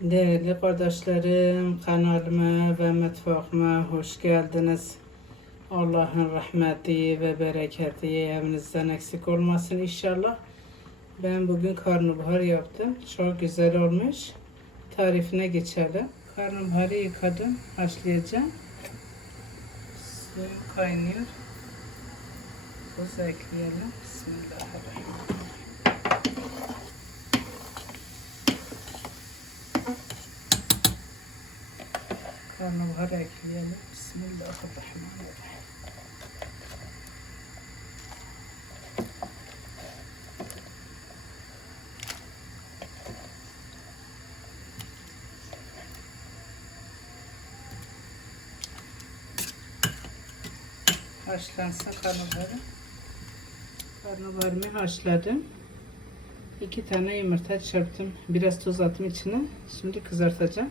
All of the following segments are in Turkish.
Değerli kardeşlerim, kanalıma ve mutfağıma hoş geldiniz. Allah'ın rahmeti ve bereketi evinizden eksik olmasın inşallah. Ben bugün karnabahar yaptım. Çok güzel olmuş. Tarifine geçelim. Karnabaharı yıkadım, haşlayacağım. Suyum kaynıyor. Tuz ekleyelim. Bismillahirrahmanirrahim. Karnabahar ekleyelim. Bismillahirrahmanirrahim. Haşlansın karnabaharı. Karnabaharımı haşladım. İki tane yumurta çırptım. Biraz tuz attım içine. Şimdi kızartacağım.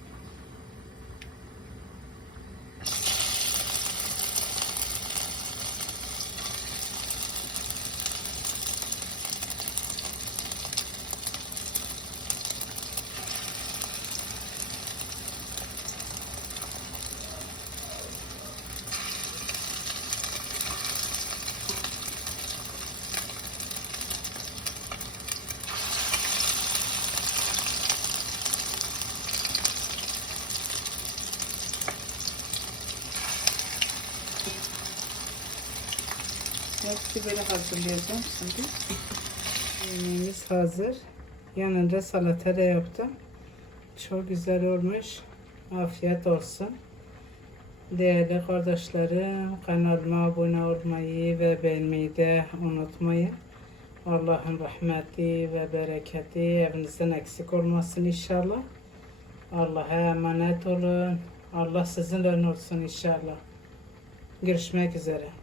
Hepsi böyle hazırlayacağım şimdi. Yemeğimiz hazır. Yanında salata da yaptım. Çok güzel olmuş. Afiyet olsun. Değerli kardeşlerim, kanalıma abone olmayı ve beğenmeyi de unutmayın. Allah'ın rahmeti ve bereketi evinizden eksik olmasın inşallah. Allah'a emanet olun. Allah sizinle olsun inşallah. Görüşmek üzere.